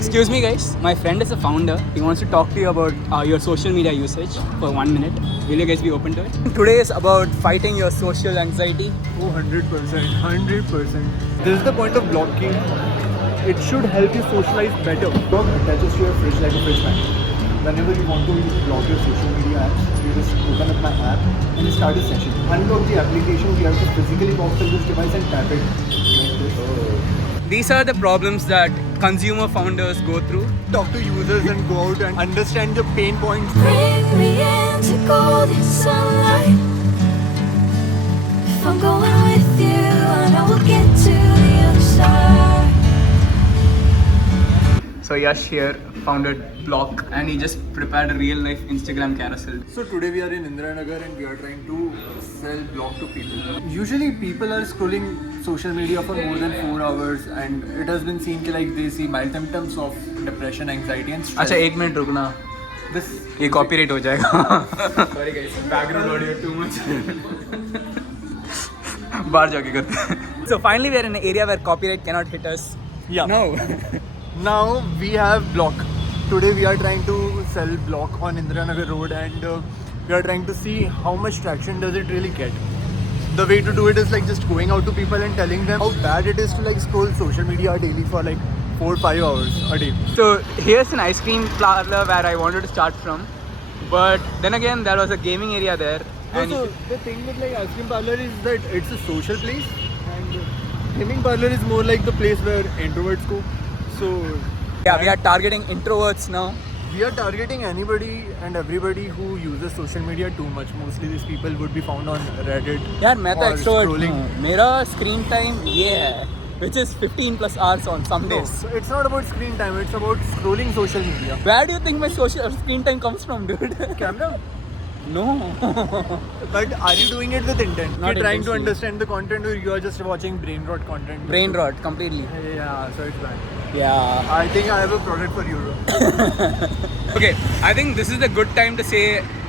Excuse me guys, my friend is a founder. He wants to talk to you about your social media usage for 1 minute. Will you guys be open to it? Today is about fighting your social anxiety. Oh, 100%, 100%. This is the point of blocking. It should help you socialize better. Block attaches to your fridge like a fridge magnet. Whenever you want to block your social media apps, you just open up my app and you start a session. Unlock the application, you have to physically box on this device and tap it like this. These are the problems that consumer founders go through. Talk to users and go out and understand the pain points. Bring me into golden sunlight. If I'm going with you, I know we'll get to the other side. So Yash here founded Block and he just prepared a real life Instagram carousel. So today we are in Indiranagar and we are trying to sell block to people. Usually people are scrolling social media for more than 4 hours and it has been seen that like they see mild symptoms of depression, anxiety and stress. अच्छा 1 minute रुकना This ये copyright हो जाएगा sorry guys background audio too much बाहर जाके करते हैं so finally we are in an area where copyright can not hit us Yeah. No Now we have block. Today we are trying to sell block on Indiranagar Road and we are trying to see how much traction does it really get. The way to do it is like just going out to people and telling them how bad it is to like scroll social media daily for like 4-5 hours a day. So here's an ice cream parlor where I wanted to start from, but then again there was a gaming area there. And So the thing with like ice cream parlor is that it's a social place and gaming parlor is more like the place where introverts go. So yeah, we are targeting introverts now. we are targeting anybody and everybody who uses social media too much. Mostly these people would be found on Reddit. यार मैं तो or extrovert scrolling. हूँ मेरा screen time ये है which is 15 plus hours on some No, days. so it's not about screen time, it's about scrolling social media. Where do you think my social screen time comes from, dude? Camera? No. But are you doing it with intent? Not You're trying to intentionally. understand the content or you are just watching brain rot content? Brain rot completely. Yeah, so it's bad. Yeah. I think I have a product for you, bro. Okay, I think this is the good time to say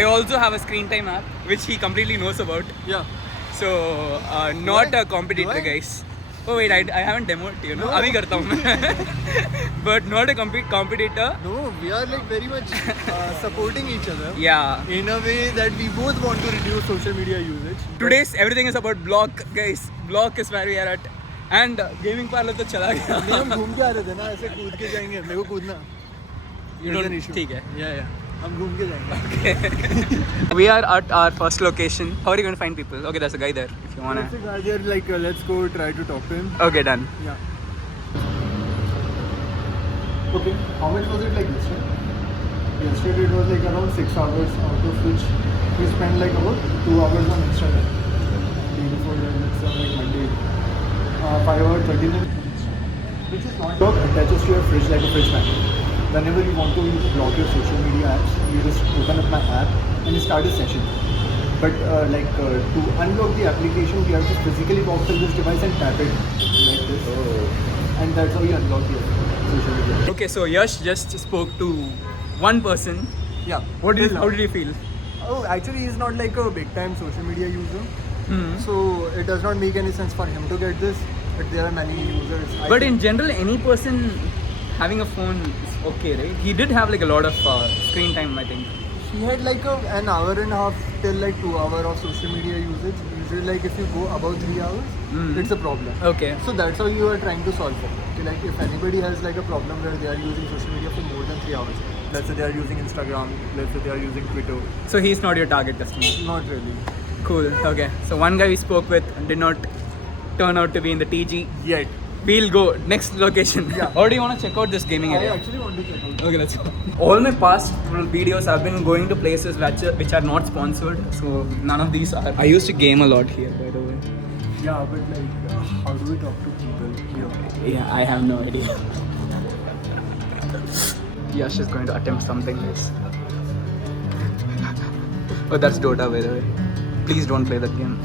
I also have a screen time app which he completely knows about. Yeah. So not Do a competitor, I? guys. Oh wait, I haven't demoed it, you know. No. अभी करता हूँ मैं. But not a competitor. No, we are like very much supporting each other. Yeah. In a way that we both want to reduce social media usage. Today's everything is about Block, guys. Block is where we are at. And gaming parlor तो चला नहीं, गया. हम घूम के आ रहे थे ना, ऐसे कूद के जाएंगे, मेरे को कूदना. You There's don't- an issue. ठीक है. Yeah. हम घूम के जाएंगे. We are at our first location. How are you going to find people? Okay, there's a guy there if you wanna. Let's say, guys, here, like, let's go try to talk to him. Okay, done. Yeah. Okay, how much was it like yesterday? Yesterday it was like around 6 hours, out of which we spent like about 2 hours on Instagram. Day before that, it's like Monday. 5 hours, 30 minutes. Which is not block attaches to your fridge like a fridge magnet. Whenever you want to block your social media apps, you just open up my app and you start a session. But to unlock the application, you have to physically box on this device and tap it like this. And that's how you unlock your social media. Okay, so Yash just spoke to one person. Yeah. How did you feel? Oh, actually, he's not like a big time social media user. Hmm. So it does not make any sense for him to get this. But there are many users. I But think- in general, any person having a phone is okay, right? He did have like a lot of screen time, I think. He had like an hour and a half till like 2 hours of social media usage. Usually, like if you go above 3 hours, Mm. it's a problem. Okay. So that's how you are trying to solve it. Okay, like if anybody has like a problem where they are using social media for more than 3 hours, let's say they are using Instagram, let's say they are using Twitter, So he's not your target customer. not really. Cool. Okay. So one guy we spoke with did not turn out to be in the TG. Yet. We'll go next location. Yeah. Or do you want to check out this gaming I area? actually want to check out. Okay, let's go. All my past videos have been going to places which are not sponsored. So none of these are. I used to game a lot here, by the way. Yeah, but like, how do we talk to people here? Yeah, I have no idea. Yash is going to attempt something else. Oh, that's Dota, by the way. Please don't play that game.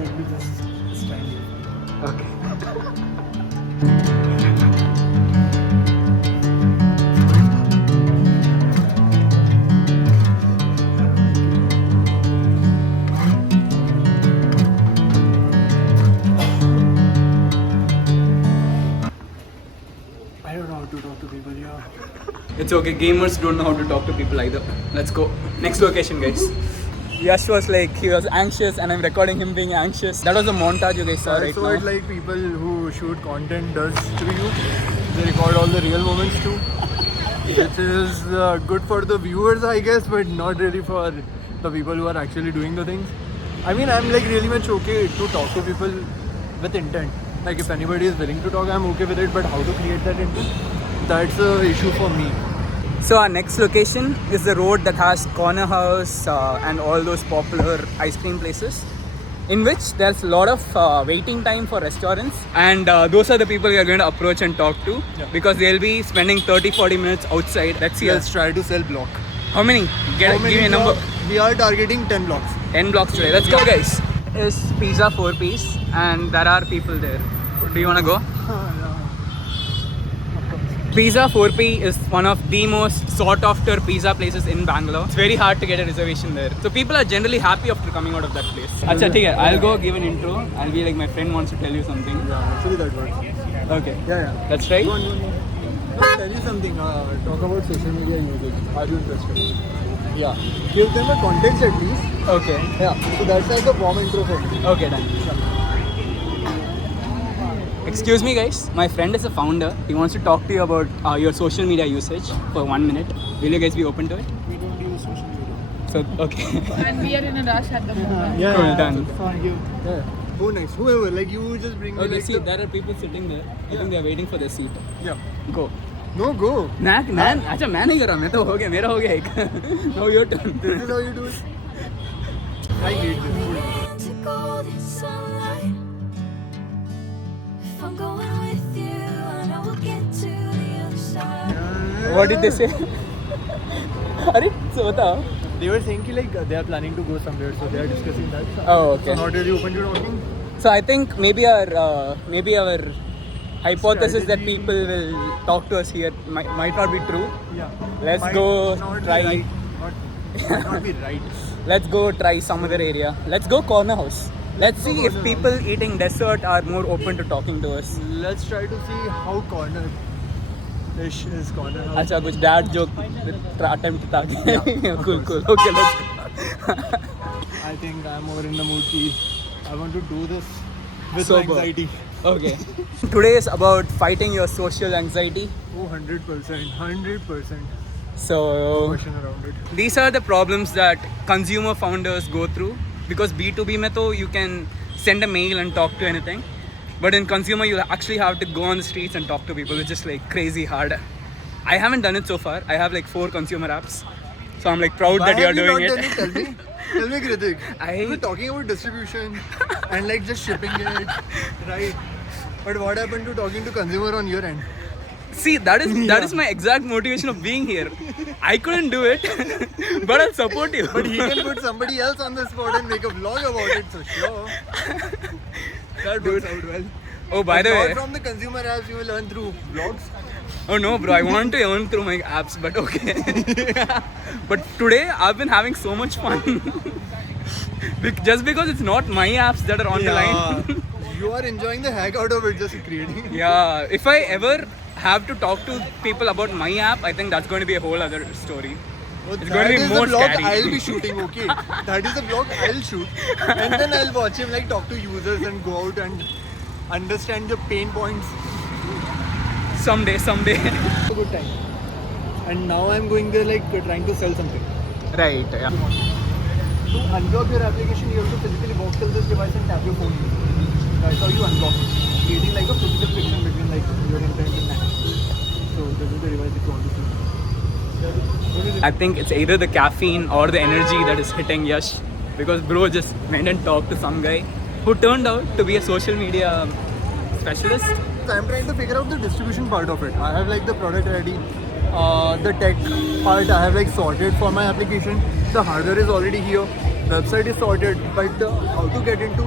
Let me just stand here. Okay. I don't know how to talk to people here. It's okay, gamers don't know how to talk to people either. Let's go. Next location, guys. Yash was like, he was anxious and I'm recording him being anxious. That was a montage you guys saw right That's now. what like people who shoot content does to you. They record all the real moments too. Which is good for the viewers, I guess, but not really for the people who are actually doing the things. I mean, I'm like really much okay to talk to people with intent. Like if anybody is willing to talk, I'm okay with it. But how to create that intent, that's a issue for me. So our next location is the road that has Corner House and all those popular ice cream places, in which there's a lot of waiting time for restaurants, and those are the people we are going to approach and talk to, because they'll be spending 30-40 minutes outside. Let's see. Let's try to sell block. How many? Give me a number. We are targeting 10 blocks. 10 blocks today. Let's go, guys. It's pizza 4-piece and there are people there. Do you want to go? Pizza 4P is one of the most sought after pizza places in Bangalore. It's very hard to get a reservation there. So people are generally happy after coming out of that place. Acha, theek hai. I'll go give an intro. I'll be like, my friend wants to tell you something. Yeah, actually that works. Okay. Yeah. Let's try. Go on. I'll tell you something. Talk about social media usage. Are you interested? Yeah. Give them a context at least. Okay. Yeah. So that's like a warm intro for me. Okay, done. Excuse me, guys. My friend is a founder. He wants to talk to you about your social media usage for 1 minute. Will you guys be open to it? We don't use social media. So, okay. And we are in a rush at the moment. Yeah. Cool, done. Thank you. Yeah. Who next? Whoever. Like you just bring me Okay, like see, the... there are people sitting there. I think they are waiting for their seat. Yeah. Go. No, go. Man, अच्छा मैं नहीं कर रहा, मैं तो हो गया, मेरा हो गया एक. Now your turn. This is how you do it. I hate this. into golden sunlight. If I'm going with you, I know we'll get to the other side. What did they say? अरे so बताओ. They were saying ki, like they are planning to go somewhere, so they are discussing that. Oh, okay. So not really open to talking. So I think maybe our hypothesis that people will talk to us here might not be true. Yeah. Let's Might go not try. Be right. Might not be right. Let's go try some other area. Let's go Corner House. Let's see if people eating dessert are more open to talking to us. Let's try to see how corner ish is corner house. अच्छा कुछ dad joke attempt था क्या? Cool. Okay, let's go. I think I'm more in the mood ki I want to do this with Sober. anxiety. Okay. Today is about fighting your social anxiety. Oh, 100%. So Question around it. these are the problems that consumer founders go through, because B2B mein to you can send a mail and talk to anything, but in consumer you actually have to go on the streets and talk to people, which is like crazy hard. I haven't done it so far. I have like 4 consumer apps, so I'm like proud Why that you're have you doing not it. done it? Tell me, Kritik. I- We're talking about distribution and like just shipping it, right? But what happened to talking to consumer on your end? See, that is my exact motivation of being here. I couldn't do it, but I'll support you. But he can put somebody else on the spot and make a vlog about it, so sure. That works out well. Oh, by But the not way. from the consumer apps, you will earn through vlogs. Oh no, bro, I want to earn through my apps, but okay. But today I've been having so much fun. Just because it's not my apps that are on the line. You are enjoying the heck out of it, just creating. Yeah, if I ever have to talk to people about my app, I think that's going to be a whole other story. Well, It's going to be more the vlog scary. I'll be shooting, okay? That is the vlog I'll shoot. And then I'll watch him like talk to users and go out and understand the pain points. Someday. A good time. And now I'm going there like trying to sell something. Right, yeah. To unblock your application, you have to physically walk till this device and tap your phone. That's how you unblock it. Creating like a physical friction between like your intent and that. So this is the device if you want to see. I think it's either the caffeine or the energy that is hitting Yash, because bro just went and talked to some guy who turned out to be a social media specialist. So I'm trying to figure out the distribution part of it. I have like the product ready. The tech part I have like sorted for my application. The hardware is already here. Website is sorted, but how to get into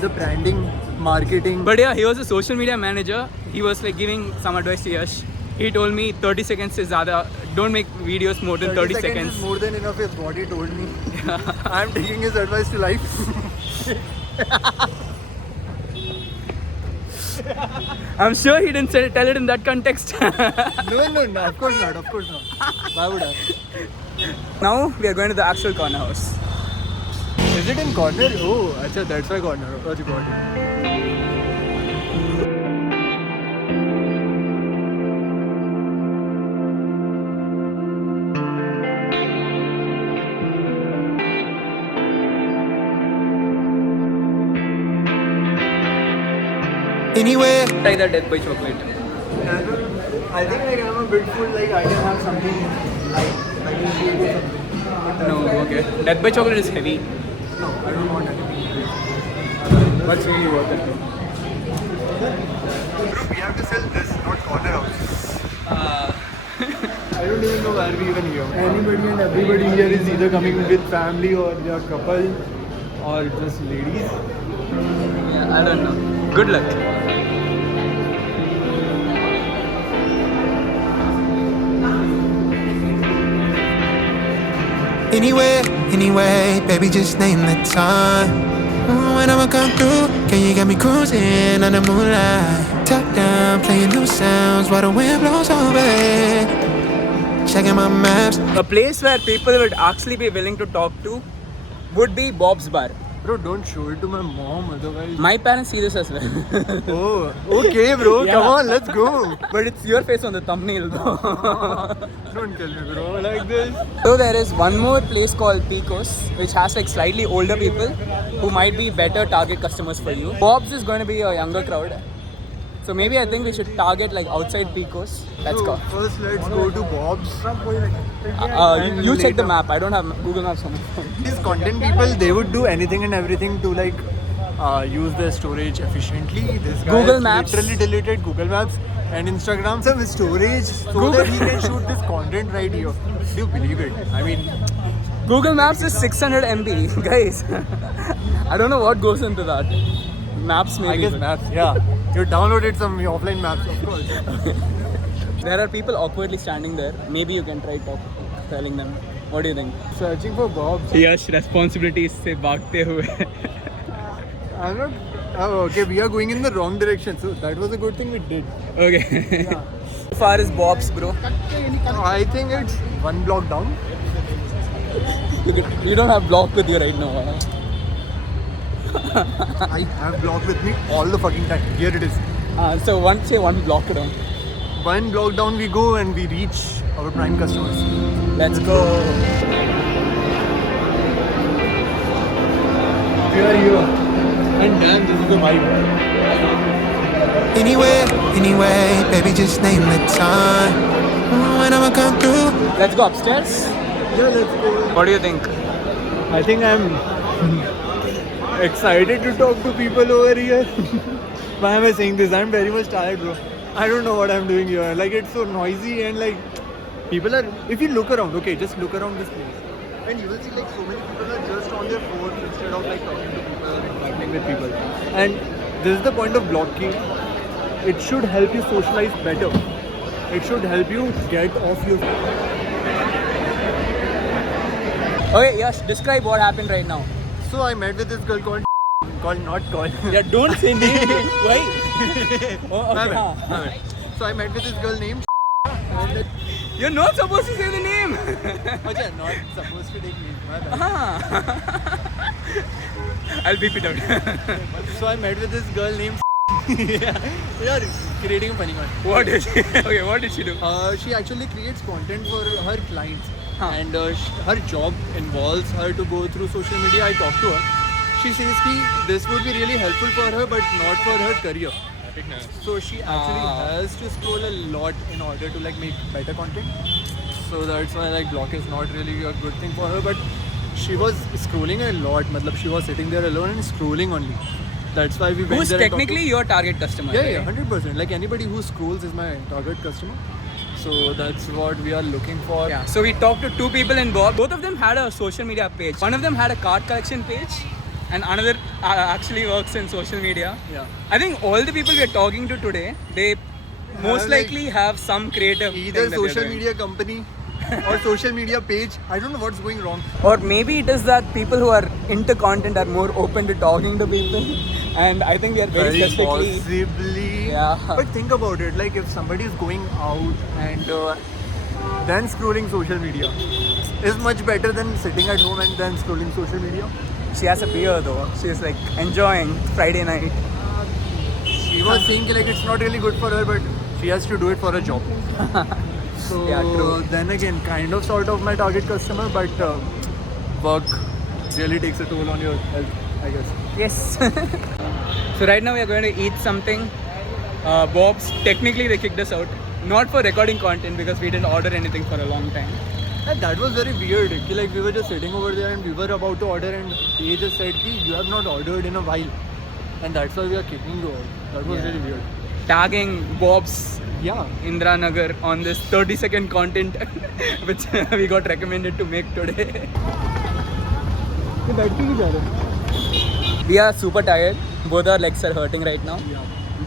the branding, marketing. But yeah, he was a social media manager. He was like giving some advice to Yash. He told me 30 seconds is zyada. Don't make videos more than 30 seconds. is more than enough is what he told me. I'm taking his advice to life. I'm sure he didn't tell it in that context. No, of course not. Why would I? Now we are going to the actual corner house. Is it in corner? Oh, acha, that's why corner. That's got Anywhere. Try the Death by Chocolate. I think like I'm a bit full. Like I can have something like a sweet or something. No, okay. Death by Chocolate is heavy. No, I don't want anything. What's really worth it? We have to sell this, not corner house. I don't even know where we even here. Anybody and everybody here is either coming with family or they are couple or just ladies. Yeah, I don't know. Good luck. Anyway, baby, just name the time. When I'ma come through, can you get me cruising on the moonlight? Top down, playing new sounds while the wind blows over. Checking my maps. A place where people would actually be willing to talk to would be Bob's Bar. Bro, don't show it to my mom, otherwise. My parents see this as well. Oh, okay, bro. Yeah. Come on, let's go. But it's your face on the thumbnail though. Don't tell me, bro, like this. So there is one more place called Picos, which has like slightly older people who might be better target customers for you. Bob's is going to be a younger crowd. So maybe I think we should target like outside Picos. Let's go. First, let's go to Bob's. You check the map. I don't have Google Maps on my phone. These content people, they would do anything and everything to like use their storage efficiently. This guy Google has Maps. literally deleted Google Maps and Instagram some storage so Google- that he can shoot this content right here. Do you believe it? I mean, Google Maps is 600 MB, guys. I don't know what goes into that. Maps maybe. I guess but- maps. Yeah, you downloaded some offline maps, of course. There are people awkwardly standing there. Maybe you can try telling them. What do you think? Searching for Bob's. Yash responsibilities से भागते हुए. I'm not. Oh, okay, we are going in the wrong direction. So that was a good thing we did. Okay. How far is Bob's, bro? I think it's one block down. You don't have block with you right now. I have block with me all the fucking time. Here it is. So one block down. One block down we go and we reach our prime customers. Let's go. We are here. And damn, this is the vibe. Anyway, baby, just name the time. When I'ma come through. Let's go upstairs. Yeah, let's go. What do you think? I think I'm excited to talk to people over here. Why am I saying this? I'm very much tired, bro. I don't know what I'm doing here. Like, it's so noisy and like people are. If you look around, okay, just look around this place, and you will see like so many people are just on their phones instead of like talking to people or interacting with people. And this is the point of blogging. It should help you socialize better. It should help you get off your. Okay, Yash, describe what happened right now. So I met with this girl called not called. Yeah, don't say name. Why? Oh, My okay. bad, हाँ. my bad. So I met with this girl named. You're not supposed to say the name. Okay, not supposed to take names. My bad. Ah. I'll beep it out. So I met with this girl named. You're creating a funny one. What did she? Okay, what did she do? She actually creates content for her clients, Huh. and her job involves her to go through social media. I talked to her. She says that this would be really helpful for her, but not for her career. So she actually has to scroll a lot in order to like make better content. So that's why like block is not really a good thing for her. But she was scrolling a lot. Matlab, she was sitting there alone and scrolling only. That's why we went Who's there and talked to- technically your target customer? Yeah, right? 100%. Like anybody who scrolls is my target customer. So that's what we are looking for. Yeah. So we talked to two people in Bob. Both of them had a social media page. One of them had a card collection page, and another actually works in social media. Yeah. I think all the people we are talking to today, they most like likely have some creative Either thing that they're social doing. media company or social media page. I don't know what's going wrong. Or maybe it is that people who are into content are more open to talking to people and I think we are very specifically. possibly. Yeah. But think about it. Like if somebody is going out and then scrolling social media is much better than sitting at home and then scrolling social media. She has a beer though. She's like enjoying Friday night. She was saying like it's not really good for her, but she has to do it for a job. So Yeah, true. then again, kind of sort of my target customer, but work really takes a toll on your health, I guess. Yes. So right now we are going to eat something. Bob's, technically they kicked us out. Not for recording content because we didn't order anything for a long time. And that was very weird. Like we were just sitting over there and we were about to order and they just said, you have not ordered in a while. And that's why we are kicking you out. That was Yeah. really weird. Tagging Bob's Yeah. Indra Nagar on this 30-second content which we got recommended to make today. We are super tired. Both our legs are hurting right now.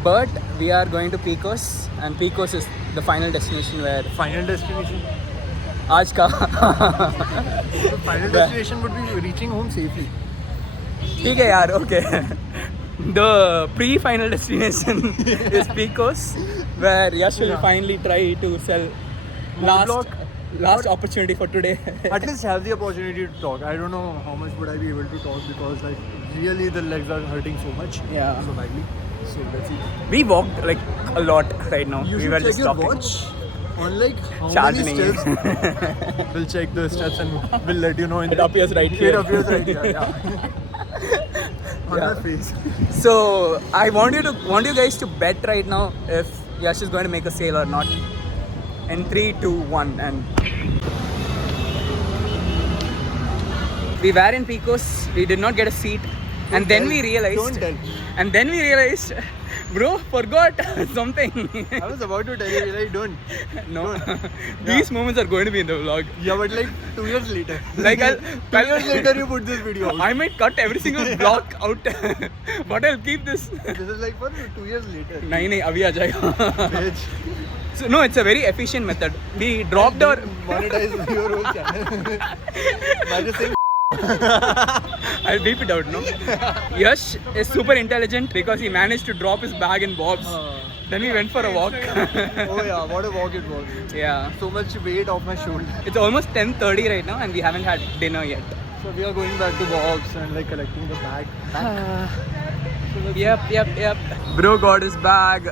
But we are going to Picos, and Picos is the final destination where Final destination. आज का Final destination would be reaching home safely. ठीक है यार, okay. The pre-final destination is Picos, where Yash will Yeah. finally try to sell Moodblock. last opportunity for today. At least have the opportunity to talk. I don't know how much would I be able to talk because like really the legs are hurting so much. Yeah. So badly. So let's see. We walked like a lot right now. You We should were check just your talking. watch on like how Charge many nahi steps. We'll check the steps and we'll let you know. It appears right It here. appears right here. Yeah. On Yeah. my face. So I want you guys to bet right now if Yash is going to make a sale or not. In 3, 2, 1, and we were in Picos. We did not get a seat, and then we realized. Don't tell. And then we realized, bro, forgot something. I was about to tell you, like don't. No, Don't. these moments are going to be in the vlog. Yeah, but like 2 years later. Like 2 years later, you put this video out. I might cut every single block out, but I'll keep this. This is like for 2 years later. नहीं अभी आ जाएगा. Bitch. So no, it's a very efficient method. We dropped our. Monetize your whole channel. By just saying. I'll beep it out, no? Yash is super intelligent because he managed to drop his bag in Bob's. Then we went for a walk. Oh yeah, what a walk it was. Yeah. So much weight off my shoulder. It's almost 10:30 right now and we haven't had dinner yet. So we are going back to Bob's and like collecting the bag. Yep. Bro got his bag.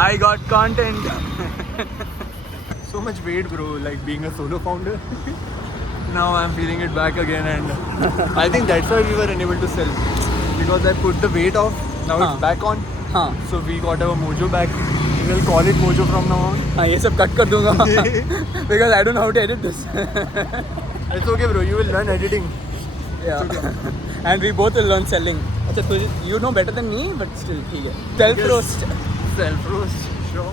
I got content. So much weight, bro. Like being a solo founder. Now I'm feeling it back again, and I think that's why we were unable to sell because I put the weight off. Now Huh. it's back on. हाँ So we got our mojo back. We'll call it mojo from now on. हाँ ये सब cut कर दूंगा because I don't know how to edit this. It's okay, bro. You will learn editing. Yeah. And we both will learn selling. अच्छा तुझे you know better than me, but still ठीक है. Self Yes. roast. Self roast. Sure.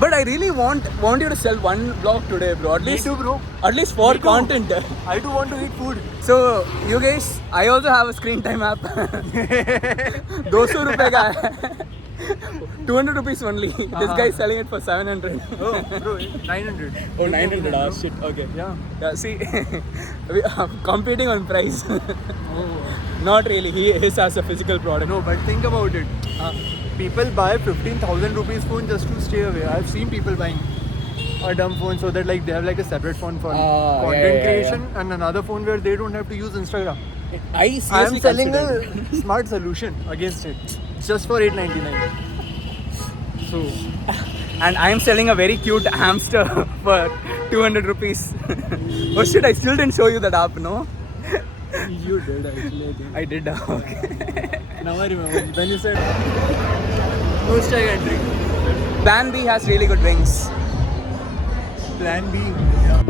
But I really want you to sell one vlog today, bro. At Me least too, bro. At least for Me too. content. I too want to eat food. So you guys, I also have a screen time app. 200 रुपए का है. 200 rupees only. This guy is selling it for 700. Oh, bro, 900. Oh, 900. Ah, shit. Okay. Yeah. Yeah. See, we are competing on price. Oh. Not really. He has a physical product. No, but think about it. People buy 15,000 rupees phone just to stay away. I've seen people buying a dumb phone so that like they have like a separate phone for content creation and another phone where they don't have to use Instagram. I seriously I am selling considered. a smart solution against it just for 899. So And I am selling a very cute hamster for 200 rupees. Oh shit, I still didn't show you that app, no? you did actually. I did. Okay. Now I remember. Then you said hashtag entry. Plan B has really good wings. Plan B.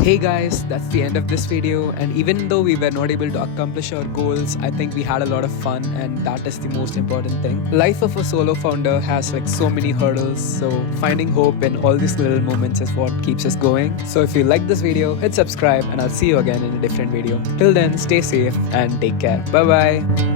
Hey guys, that's the end of this video, and even though we were not able to accomplish our goals, I think we had a lot of fun, and that is the most important thing. Life of a solo founder has like so many hurdles, so finding hope in all these little moments is what keeps us going. So if you like this video, hit subscribe and I'll see you again in a different video. Till then, stay safe and take care. Bye bye.